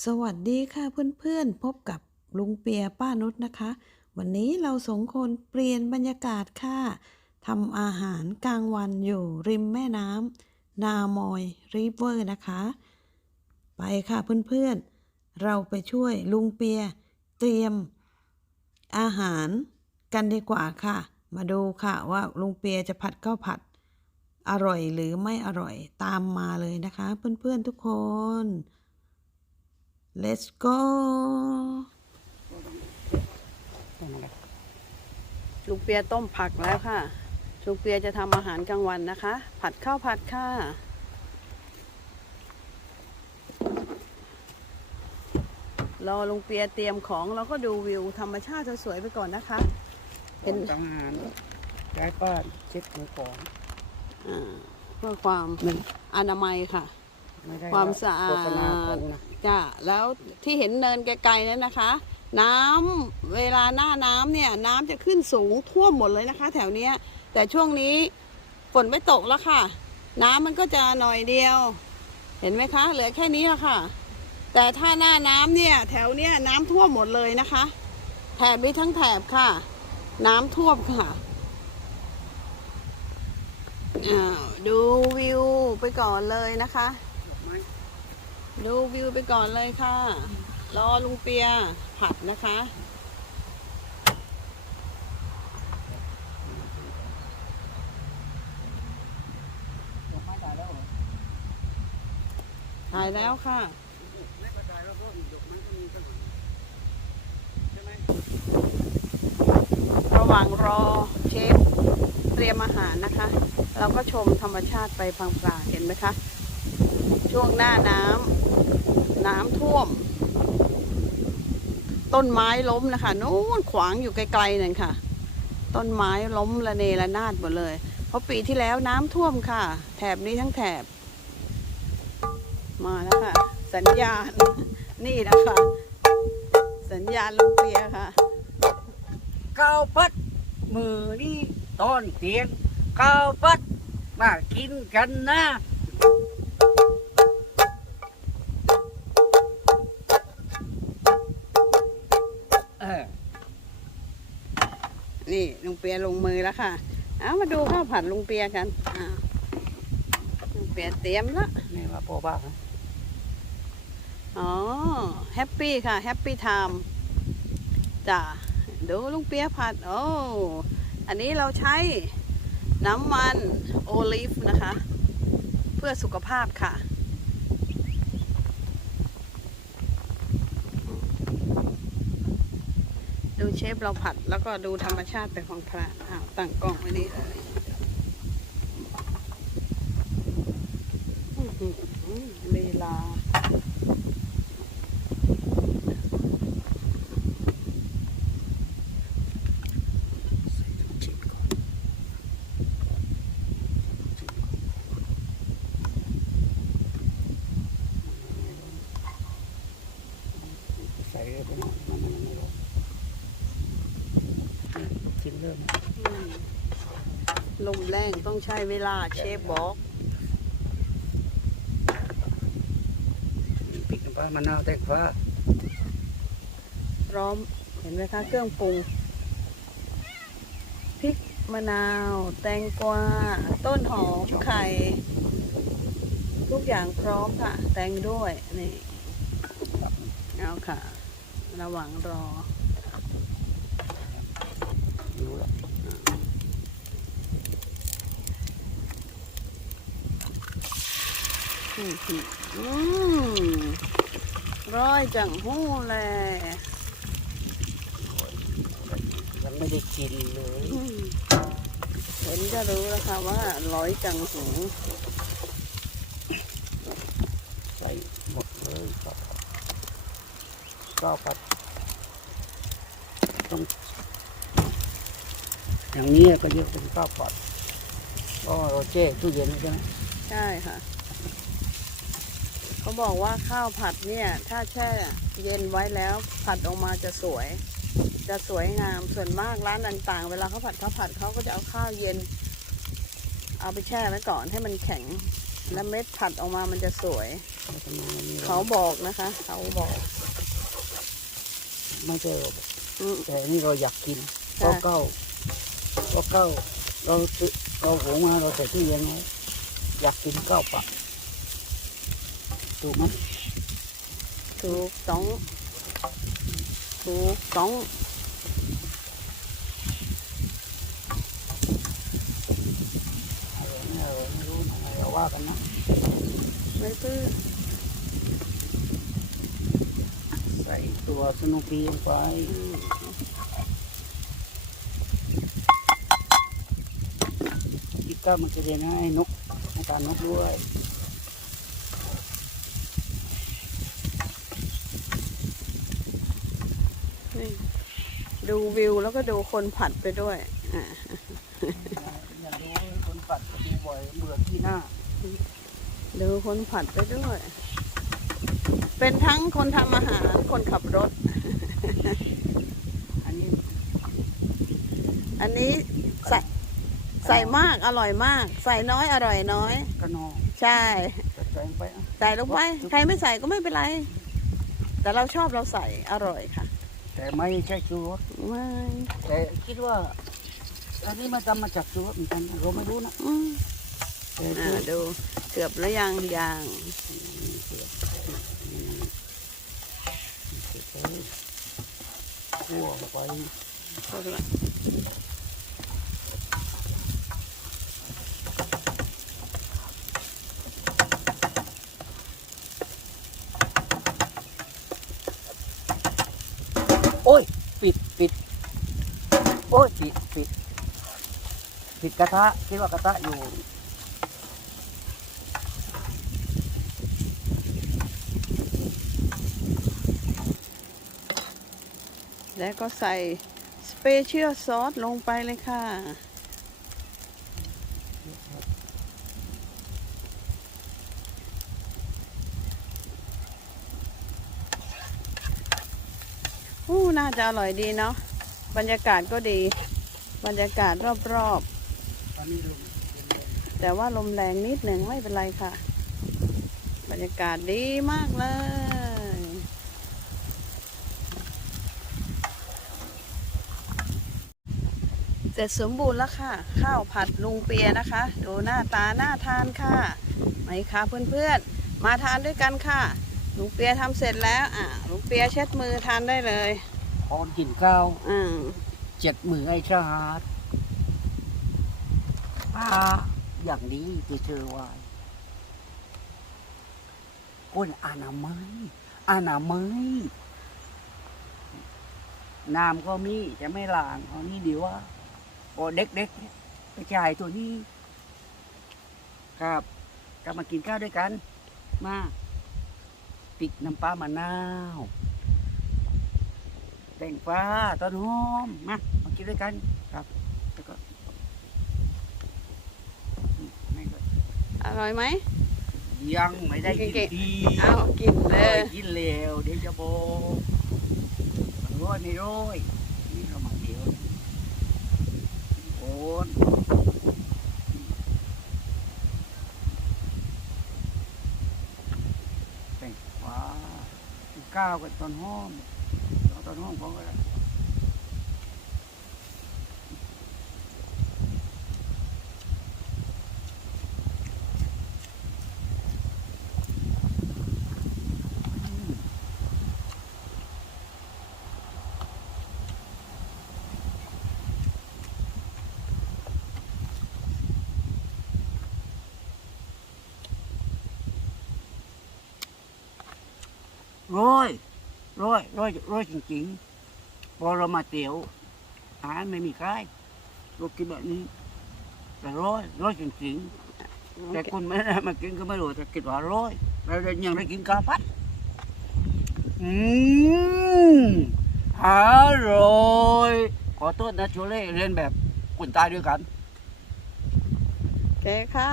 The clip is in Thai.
สวัสดีค่ะเพื่อนๆ พบกับลุงเปียป้านุชนะคะ วันนี้เราสองคนเปลี่ยนบรรยากาศค่ะทำอาหารกลางวันอยู่ริมแม่น้ำนามอยริเวอร์นะคะ ไปค่ะเพื่อนๆ เราไปช่วยลุงเปียเตรียมอาหารกันดีกว่าค่ะ มาดูค่ะว่าลุงเปียจะผัดข้าวผัด อร่อยหรือไม่อร่อยตามมาเลยนะคะ เพื่อนๆทุกคน let's go ลุงเปียต้มผักแล้วค่ะลุงเปียจะทำอาหารกลางวันนะคะ ผัดข้าวผัดค่ะรอลุงเปียเตรียมของเราก็ดูวิวธรรมชาติสวยๆไปก่อนนะคะเห็นทหารย้ายบ้านเช็ดมือของอ่าเพื่อความอนามัยค่ะ ไม่ได้ความสะอาโฆดษณาของนะจ้ะแล้วที่เห็นเนินไกลๆนั้นนะคะ น้ำเวลาหน้าน้ำเนี่ย น้ำจะขึ้นสูงท่วมหมดเลยนะคะ แถวเนี้ย แต่ช่วงนี้ฝนไม่ตกแล้วค่ะ น้ำมันก็จะหน่อยเดียว เห็นไหมคะ เหลือแค่นี้แล้วค่ะ แต่ถ้าหน้าน้ำเนี่ย แถวเนี้ยน้ำท่วมหมดเลยนะคะแถบนี้ทั้งแถบค่ะ น้ำท่วมค่ะอ้าวดูวิวไปก่อนเลยนะคะ ดูวิวไปก่อนเลยค่ะ รอลุงเปียผัดนะคะ ถ่ายแล้วค่ะระหว่างรอเชฟเตรียมอาหารนะคะ เราก็ชมธรรมชาติไปพังปลาเห็นไหมคะ ช่วงหน้าน้ำน้ำท่วม ต้นไม้ล้มนะคะนู้นขวางอยู่ไกลๆนั่นค่ะ ต้นไม้ล้มระเนระนาดหมดเลย เพราะปีที่แล้วน้ำท่วมค่ะ แถบนี้ทั้งแถบ มาแล้วค่ะ สัญญาณ นี่นะคะ สัญญาณลุงเปียค่ะข้าวพัดมือนี่ตอนเตียงข้าวพัดมากินกันนะ นี่ลุงเปียลงมือแล้วค่ะ เอามาดูข้าวผัดลุงเปียกันอ่าลุงเปียเตรียมละนี่ว่าพ่อบ้านะอ๋อแฮปปี้ค่ะแฮปปี้ไทม์จ้ะดูลุงเปียผัดโอ้อันนี้เราใช้น้ำมันโอลิฟนะคะ เพื่อสุขภาพค่ะ ดูเชฟเราผัดแล้วก็ดูธรรมชาติไปของพระอ้าวตั้งกล้องไว้นี่เลยอื้อหือลีลา ใส่ไปหน่อยมันมันไม่ร้อนกินเริ่ม อืม ลมแรงต้องใช้เวลาเชฟบอกพริกน้ำปลามะนาวแตงฟ้าพร้อมเห็นไหมคะเครื่องปรุงพริกมะนาว แตงกวาต้นหอมไข่ ทุกอย่างพร้อมค่ะ แตงด้วยนี่เอาค่ะ ระหว่างรอดูแล้ว อืมอืมร้อยจังหู้แลยังไม่ได้กินเลยอืมเห็นก็รู้แล้วค่ะว่าร้อยจังหูใส่หมดเลยครับก็ปัดต้องอย่างนี้ก็เรียกเป็นข้าวผัดก็เราแช่ตู้เย็นใช่ไหมใช่ค่ะ เขาบอกว่าข้าวผัดเนี่ย ถ้าแช่เย็นไว้แล้วผัดออกมาจะสวย จะสวยงามส่วนมากร้านต่างๆ เวลาเขาผัดข้าวผัดเขาก็จะเอาข้าวเย็น เอาไปแช่ไว้ก่อนให้มันแข็ง แล้วเม็ดผัดออกมามันจะสวยไม่ทำไมมันมีเขาบอกนะคะ เขาบอกไม่ใช่หรอกอืมแต่อันนี่เราอยากกินใช่ก็เก้าก็เก้าเราซื้อเราหุงมาเราใส่ตู้เย็นไว้อยากกินเก้าปะ ถูกไหมถูกต้องถูกต้องเออไม่เออไม่รู้นะเราว่ากันเนาะไม่พื้นใส่ตัวสนุปีลงไปอืมที่ก้ามันจะเรียนให้นกให้ตานกด้วย นี่ดูวิวแล้วก็ดูคนผัดไปด้วยอ่าอย่าดูคนปัดก็ดูบ่อยเบื่อที่หน้า ดูคนผัดไปด้วย เป็นทั้งคนทำอาหารคนขับรถ อันนี้ อันนี้ใส่ใส่มากอร่อยมาก ใส่น้อยอร่อยน้อยกระนองใช่จัดแจงไปอะใส่ลงไป ใครไม่ใส่ก็ไม่เป็นไร แต่เราชอบเราใส่อร่อยค่ะ แต่ไม่ใช่ชูรสไม่แต่คิดว่า อันนี้มาทำมาจากชูรสเหมือนกันเราไม่รู้นะอืมแต่อ่าชูดูเกือบแล้วยังยังคั่วลงไปโอ้ย ปิดปิด โอ้ย ปิดปิด ปิดกระทะคิดว่ากระทะอยู่แล้วก็ใส่สเปเชียลซอสลงไปเลยค่ะ อู้น่าจะอร่อยดีเนาะ บรรยากาศก็ดี บรรยากาศรอบต อนนี้ลงๆแต่ว่าลมแรงนิดหนึ่งไม่เป็นไรค่ะ บรรยากาศดีมากเลยเสร็จสมบูรณ์แล้วค่ะ ข้าวผัดลุงเปียนะคะ ดูหน้าตาน่าทานค่ะไหมคะเพื่อนๆ มาทานด้วยกันค่ะลุงเปียทำเสร็จแล้ว อะลุงเปียเช็ดมือทานได้เลยพอนกินข้าวอืมเจ็ดมือไอ้ชา ดป้าอย่างนี้ที่เธอว่าคนอนามัยอนามัยน้ำก็มีจะไม่ล้างเอานี่ดีว่าโอ้เด็กๆไปจ่ายตัวนี้ ครับกลับมากินข้าวด้วยกัน มาปิกน้ำปลามะนาวแตงฟ้าต้นหอมมามากินด้วยกันครับ แล้วก็อืมไม่ก็ อร่อยไหมยังไม่ได้กินเก่งดีเอากินเลโอ้ยยกินเร็วเดี๋ยวจะโบโร้อยไม่ร้อยนี่เรามาเดียวโอนแต่งฟ้าก้าวกันตอนห้อมเอาตอนห้อมของก็ได้ ร้อยร้อยร้อยร้อยจริงๆ พอเรามาเตี๋ยวอาหารไม่มีค่ายเรากินแบบนี้แต่ร้อยร้อยจริงๆแต่คนไม่ได้มากินก็ไม่รู้แต่กินว่าร้อยเราได้ยังได้กินกาพัดอืมอร่อยขอโทษนะโชเล่เรียนแบบคนตายด้วยกัน โอเคค่ะ